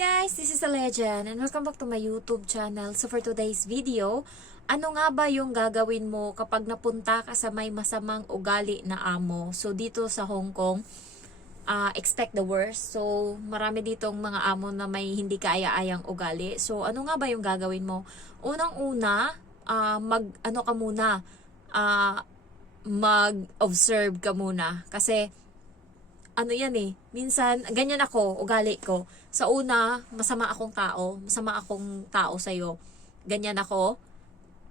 guys, this is a legend and welcome back to my YouTube channel. So for today's video, ano nga ba yung gagawin mo kapag napunta ka sa may masamang ugali na amo? So dito sa Hong Kong, expect the worst. So marami ditong mga amo na may hindi kaaya-ayang ugali. So ano nga ba yung gagawin mo? Unang-una, mag-ano ka muna, mag-observe ka muna. Kasi ano yan minsan, ganyan ako, ugali ko. Sa una, masama akong tao sa'yo. Ganyan ako.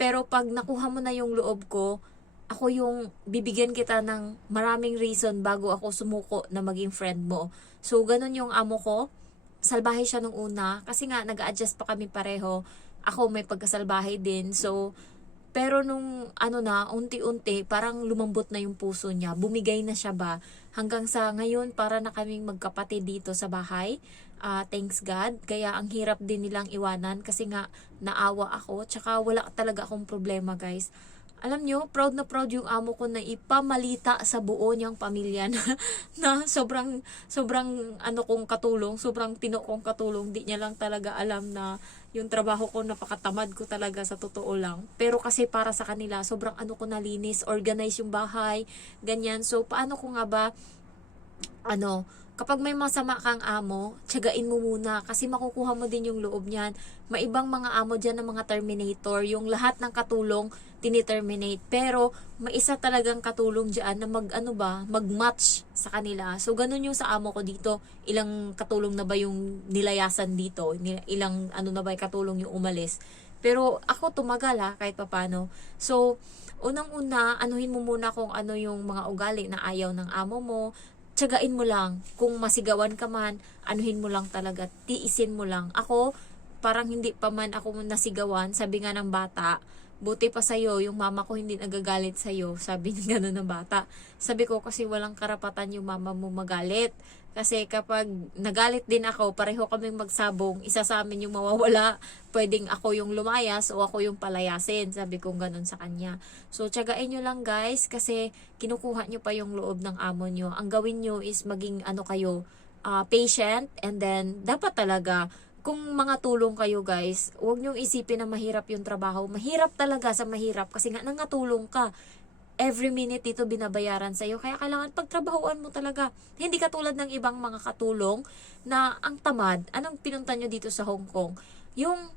Pero pag nakuha mo na yung loob ko, ako yung bibigyan kita ng maraming reason bago ako sumuko na maging friend mo. So, ganun yung amo ko. Salbahe siya nung una. Kasi nga, nag-adjust pa kami pareho. Ako may pagkasalbahe din. So, pero nung unti-unti, parang lumambot na yung puso niya. Bumigay na siya ba? Hanggang sa ngayon, para na kaming magkapatid dito sa bahay. Thanks God. Kaya ang hirap din nilang iwanan kasi nga naawa ako. Tsaka wala talaga akong problema, guys. Alam nyo, proud na proud yung amo ko na ipamalita sa buo niyang pamilya na sobrang kong katulong, sobrang tino kong katulong. Di niya lang talaga alam na yung trabaho ko, napakatamad ko talaga sa totoo lang. Pero kasi para sa kanila, sobrang ko nalinis, organize yung bahay, ganyan. So, paano ko nga ba, kapag may masama kang amo, tiyagain mo muna kasi makukuha mo din yung loob niyan. May ibang mga amo dyan na mga terminator, yung lahat ng katulong tiniterminate. Pero may isa talagang katulong dyan na mag-match sa kanila. So ganun yung sa amo ko dito. Ilang katulong na ba yung nilayasan dito? Ilang na ba yung katulong yung umalis? Pero ako tumagal kahit papano. So unang-una, anuhin mo muna kung ano yung mga ugali na ayaw ng amo mo. Tiyagain mo lang. Kung masigawan ka man, anuhin mo lang talaga. Tiisin mo lang. Ako, parang hindi pa man ako nasigawan. Sabi nga ng bata, buti pa sa'yo, yung mama ko hindi nagagalit sa'yo. Sabi nga gano'n ng bata. Sabi ko kasi walang karapatan yung mama mo magalit. Kasi kapag nagalit din ako, pareho kaming magsabong, isa sa amin yung mawawala. Pwedeng ako yung lumayas o ako yung palayasin. Sabi ko ganun sa kanya. So, tiyagain nyo lang guys kasi kinukuha nyo pa yung loob ng amo nyo. Ang gawin nyo is maging kayo, patient, and then dapat talaga kung mga tulong kayo guys, huwag nyong isipin na mahirap yung trabaho. Mahirap talaga sa mahirap kasi nga nangatulong ka. Every minute dito binabayaran sa'yo. Kaya kailangan pagtrabahuan mo talaga. Hindi katulad ng ibang mga katulong na ang tamad. Anong pinunta nyo dito sa Hong Kong? Yung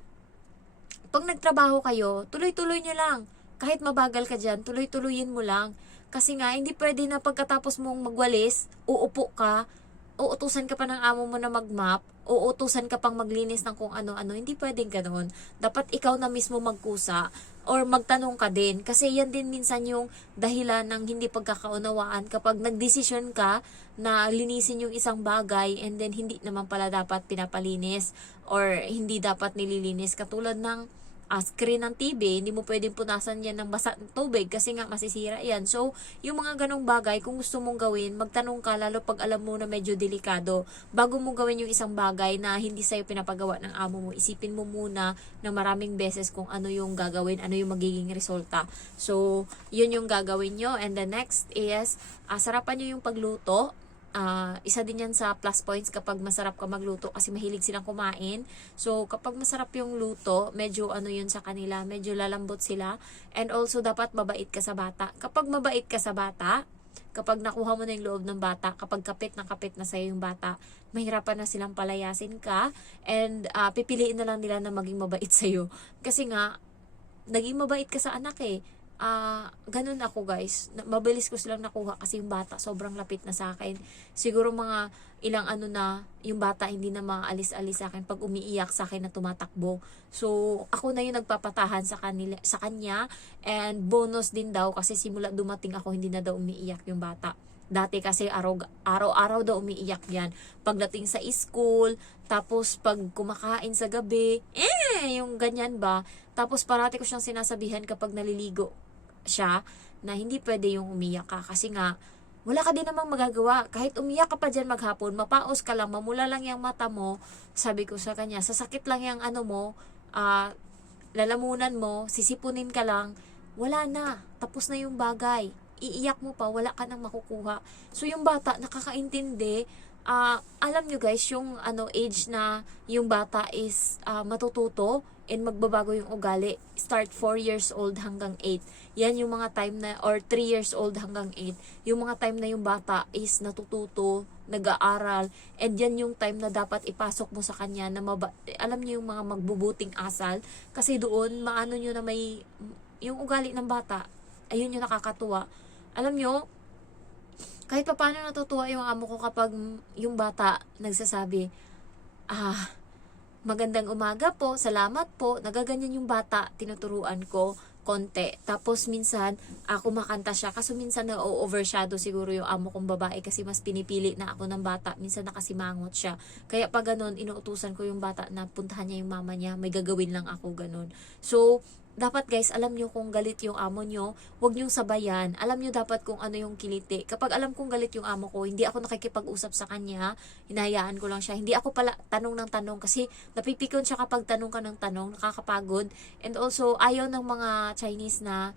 pag nagtrabaho kayo, tuloy-tuloy nyo lang. Kahit mabagal ka dyan, tuloy-tuloyin mo lang. Kasi nga, hindi pwede na pagkatapos mong magwalis, uupo ka, uutusan ka pa ng amo mo na mag-map, uutusan ka pang maglinis ng kung ano-ano. Hindi pwedeng ganoon. Dapat ikaw na mismo magkusa or magtanong ka din. Kasi yan din minsan yung dahilan ng hindi pagkakaunawaan kapag nagdesisyon ka na linisin yung isang bagay and then hindi naman pala dapat pinapalinis or hindi dapat nililinis. Katulad ng screen ng TV, hindi mo pwedeng punasan yan ng basa ng tubig kasi nga masisira yan. So, yung mga ganong bagay, kung gusto mong gawin, magtanong ka lalo pag alam mo na medyo delikado. Bago mo gawin yung isang bagay na hindi sa'yo pinapagawa ng amo mo, isipin mo muna ng maraming beses kung ano yung gagawin, ano yung magiging resulta. So, yun yung gagawin nyo. And the next is, sarapan nyo yung pagluto. Isa din yan sa plus points kapag masarap ka magluto kasi mahilig silang kumain. So kapag masarap yung luto, medyo yun sa kanila, medyo lalambot sila. And also dapat mabait ka sa bata. Kapag mabait ka sa bata, kapag nakuha mo na yung loob ng bata, kapag kapit na sa'yo yung bata, mahirapan na silang palayasin ka and pipiliin na lang nila na maging mabait sa'yo. Kasi nga, naging mabait ka sa anak ganun ako guys. Mabilis ko silang nakuha kasi yung bata sobrang lapit na sa akin. Siguro mga ilang na, yung bata hindi na maalis-alis sa akin pag umiiyak sa akin na tumatakbo. So, ako na yung nagpapatahan sa kanya and bonus din daw kasi simula dumating ako hindi na daw umiiyak yung bata. Dati kasi araw-araw daw umiiyak yan. Pagdating sa school, tapos pag kumakain sa gabi, yung ganyan ba. Tapos parati ko siyang sinasabihan kapag naliligo siya na hindi pwede yung umiyak ka kasi nga wala ka din namang magagawa. Kahit umiyak ka pa dyan maghapon, mapaos ka lang, mamula lang yung mata mo, sabi ko sa kanya, sasakit lang yung mo, lalamunan mo, sisipunin ka lang, wala na, tapos na yung bagay. Iiyak mo pa, wala ka nang makukuha. So yung bata nakakaintindi, alam nyo guys, yung age na yung bata is matututo and magbabago yung ugali, start 4 years old hanggang 8. Yan yung mga time na, or 3 years old hanggang 8. Yung mga time na yung bata is natututo, nag-aaral, and yan yung time na dapat ipasok mo sa kanya na alam niyo yung mga magbubuting asal, kasi doon maano nyo na may yung ugali ng bata. Ayun yung nakakatuwa. Alam nyo, kahit pa paano natutuwa yung amo ko kapag yung bata nagsasabi, magandang umaga po, salamat po, nagaganyan yung bata, tinuturuan ko konti. Tapos minsan, kumakanta siya. Kaso minsan na-overshadow siguro yung amo kong babae kasi mas pinipili na ako ng bata. Minsan nakasimangot siya. Kaya pag ganun, inuutusan ko yung bata na puntahan niya yung mama niya. May gagawin lang ako ganun. So, dapat guys, alam nyo kung galit yung amo nyo, huwag nyong sabayan. Alam nyo dapat kung ano yung kiliti. Kapag alam kong galit yung amo ko, hindi ako nakikipag-usap sa kanya, hinahayaan ko lang siya. Hindi ako pala tanong ng tanong kasi napipikon siya kapag tanong ka ng tanong, nakakapagod. And also, ayaw ng mga Chinese na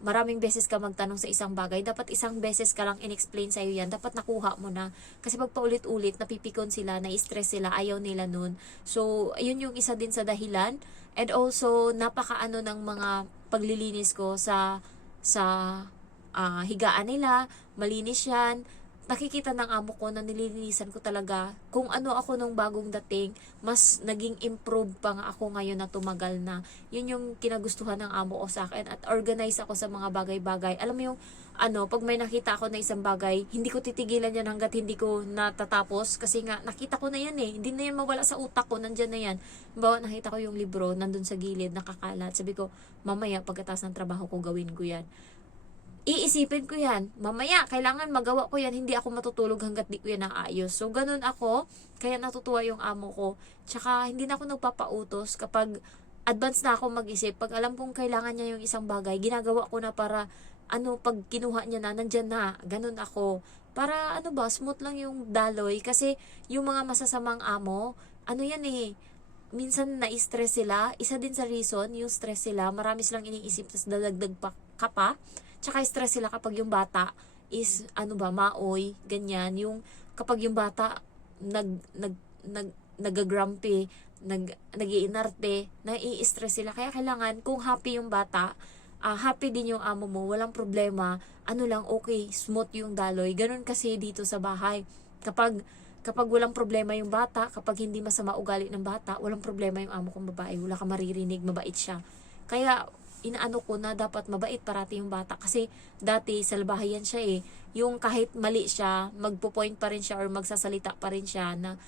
maraming beses ka magtanong sa isang bagay. Dapat isang beses ka lang in-explain sa'yo yan. Dapat nakuha mo na. Kasi pag paulit-ulit, napipikon sila, na-stress sila, ayaw nila nun. So, ayun yung isa din sa dahilan. And also, napakaano ng mga paglilinis ko sa higaan nila, malinis yan. Nakikita ng amo ko na nililinisan ko talaga. Kung ano ako nung bagong dating, mas naging improve pa nga ako ngayon na tumagal na. Yun yung kinagustuhan ng amo ko sa akin. At organize ako sa mga bagay-bagay. Alam mo yung, pag may nakita ako na isang bagay, hindi ko titigilan yan hanggat hindi ko natatapos. Kasi nga, nakita ko na yan eh. Hindi na yan mawala sa utak ko, nandyan na yan. Bawa, nakita ko yung libro, nandun sa gilid, nakakalat. Sabi ko, mamaya, pagkatapos ng trabaho ko, gawin ko yan. Iisipin ko yan. Mamaya, kailangan magawa ko yan. Hindi ako matutulog hanggat di ko yan naayos. So, ganun ako. Kaya natutuwa yung amo ko. Tsaka, hindi na ako nagpapautos kapag advance na ako mag-isip. Pag alam kong kailangan niya yung isang bagay, ginagawa ko na para, pag kinuha niya na, nandyan na. Ganun ako. Para, smooth lang yung daloy. Kasi, yung mga masasamang amo, yan eh, minsan na-stress sila. Isa din sa reason, yung stress sila, marami silang iniisip, tas dadagdag pa ka pa. Tsaka stress sila kapag yung bata is, maoy, ganyan. Yung, kapag yung bata, nag-grumpy, nag-iinarte, nai-stress sila. Kaya kailangan, kung happy yung bata, happy din yung amo mo, walang problema, okay, smooth yung daloy. Ganun kasi dito sa bahay. Kapag walang problema yung bata, kapag hindi masama ugali ng bata, walang problema yung amo kong babae, wala ka maririnig, mabait siya. Kaya, inaano ko na dapat mabait parati yung bata. Kasi, dati, salbahayan siya eh. Yung kahit mali siya, magpo-point pa rin siya or magsasalita pa rin siya na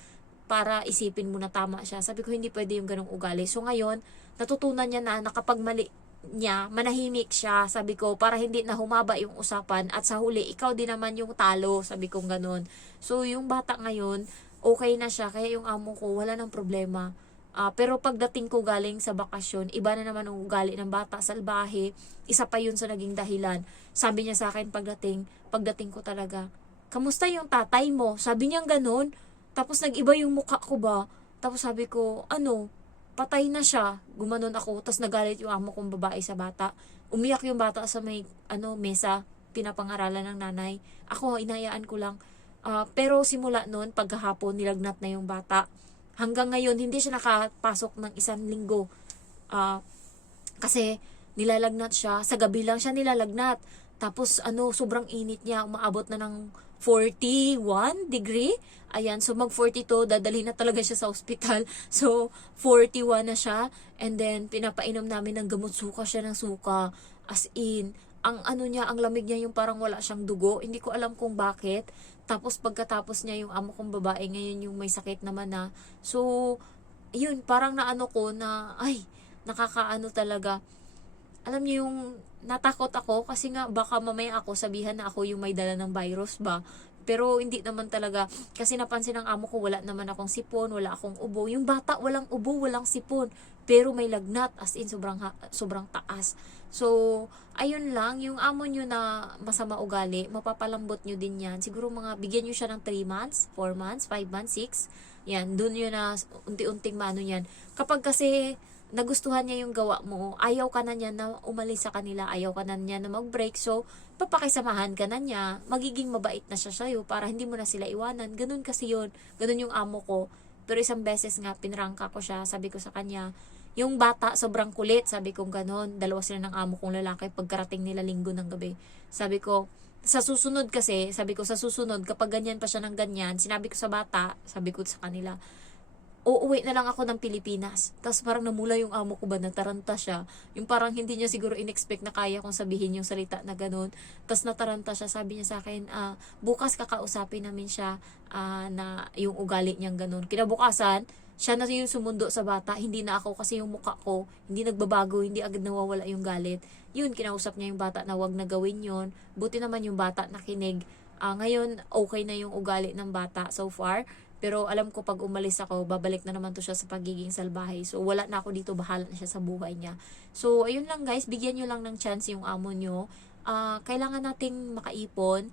para isipin mo na tama siya. Sabi ko, hindi pwede yung ganong ugali. So, ngayon, natutunan niya na kapag mali niya, manahimik siya. Sabi ko, para hindi na humaba yung usapan at sa huli, ikaw din naman yung talo. Sabi ko ganon. So, yung bata ngayon, okay na siya. Kaya yung amo ko, wala nang problema. Pero pagdating ko galing sa bakasyon, iba na naman ang ugali ng bata, salbahe. Isa pa yun sa naging dahilan. Sabi niya sa akin pagdating ko talaga, kamusta yung tatay mo? Sabi niya ganon. Tapos nag-iba yung mukha ko ba? Tapos sabi ko, patay na siya. Gumanon ako. Tapos nagalit yung amo kong babae sa bata. Umiyak yung bata sa may mesa, pinapangaralan ng nanay. Ako, inayaan ko lang. Pero simula noon, pagkahapon, nilagnat na yung bata. Hanggang ngayon, hindi siya nakapasok ng 1 linggo. Kasi nilalagnat siya. Sa gabi lang siya nilalagnat. Tapos sobrang init niya. Umaabot na ng 41 degree. Ayan, so mag 42, dadalhin na talaga siya sa ospital. So, 41 na siya. And then, pinapainom namin ng gamot, suka siya ng suka. As in, ang ang lamig niya yung parang wala siyang dugo. Hindi ko alam kung bakit. Tapos pagkatapos niya yung amo kong babae, ngayon yung may sakit naman na. So, yun, parang ko na, nakakaano talaga. Alam niyo yung natakot ako kasi nga baka mamaya ako sabihan na ako yung may dala ng virus ba. Pero hindi naman talaga. Kasi napansin ng amo ko, wala naman akong sipon, wala akong ubo. Yung bata, walang ubo, walang sipon. Pero may lagnat, as in, sobrang taas. So, ayun lang, yung amo nyo na masama ugali, mapapalambot nyo din yan. Siguro bigyan nyo siya ng 3 months, 4 months, 5 months, 6. Yan, dun yun na unti-unting maano yan. Kapag kasi nagustuhan niya yung gawa mo, ayaw ka na niya na umalis sa kanila, ayaw ka na niya na mag-break, so papakisamahan ka na niya, magiging mabait na siya sa'yo para hindi mo na sila iwanan. Ganun kasi yun, ganun yung amo ko. Pero isang beses nga, pinrangka ko siya, sabi ko sa kanya, yung bata sobrang kulit, sabi ko ganon, dalawa sila ng amo kong lalaki pagkarating nila linggo ng gabi. Sabi ko, sa susunod kasi, sabi ko sa susunod, kapag ganyan pa siya ng ganyan, sinabi ko sa bata, sabi ko sa kanila, uuwi na lang ako ng Pilipinas. Tapos parang namula yung amo ko ba, nataranta siya. Yung parang hindi niya siguro in-expect na kaya kong sabihin yung salita na ganun. Tapos nataranta siya, sabi niya sa akin, bukas kakausapin namin siya na yung ugali niyang ganun. Kinabukasan, siya na yung sumundo sa bata, hindi na ako kasi yung mukha ko, hindi nagbabago, hindi agad nawawala yung galit. Yun, kinausap niya yung bata na wag na gawin yun. Buti naman yung bata nakinig. Ngayon, okay na yung ugali ng bata so far. Pero alam ko pag umalis ako, babalik na naman to siya sa pagiging salbahe. So wala na ako dito, bahala na siya sa buhay niya. So ayun lang guys, bigyan nyo lang ng chance yung amo nyo. Kailangan nating makaipon,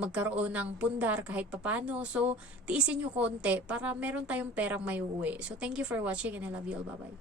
magkaroon ng pundar kahit papano. So tiisin nyo konti para meron tayong perang may uwi. So thank you for watching and I love you all. Bye bye.